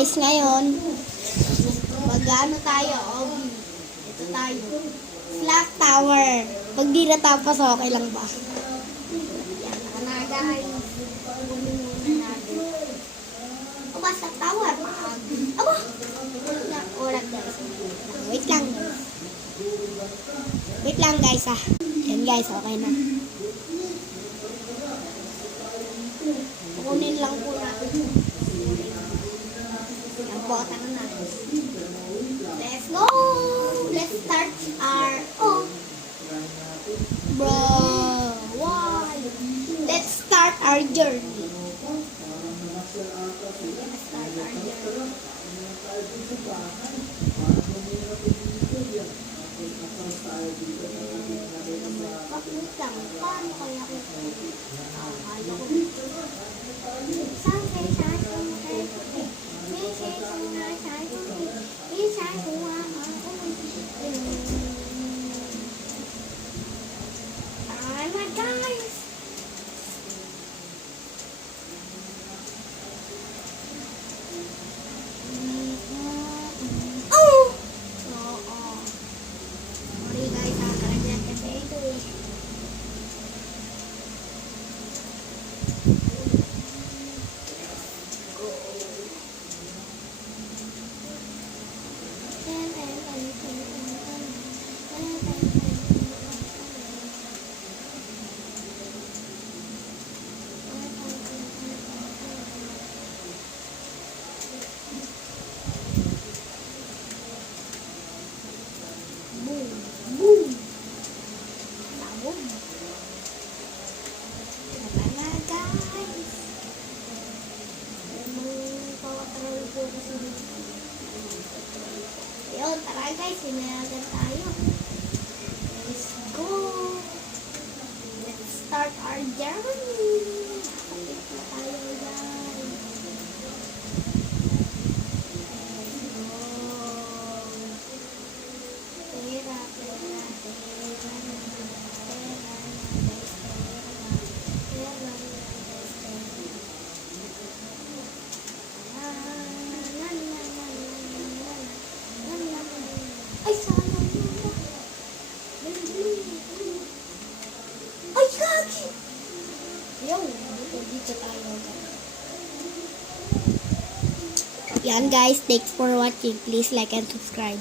guys, ngayon, mag-ano tayo, ito tayo, Flat Tower. Pag di natapos, okay lang ba? Yan, na guys, kunin muna natin. O ba, Flat Tower? Aba, wala guys. Wait lang. Wait lang guys Yan guys, okay na. Kunin lang po natin. Ang bota na. Let's go! Let's start our bro. Why? Let's start our journey. Let's start our journey. Bakit lang? Paano kaya ko? Ayaw ko. Yun, tara guys, sinayagan tayo. Let's go! Let's start our journey! Nakapit na tayo guys. Let's go! Tera, tera, tera, ay, sayang yun. Ay, kaki! Yung, dito tayo. Yan guys, thanks for watching. Please like and subscribe.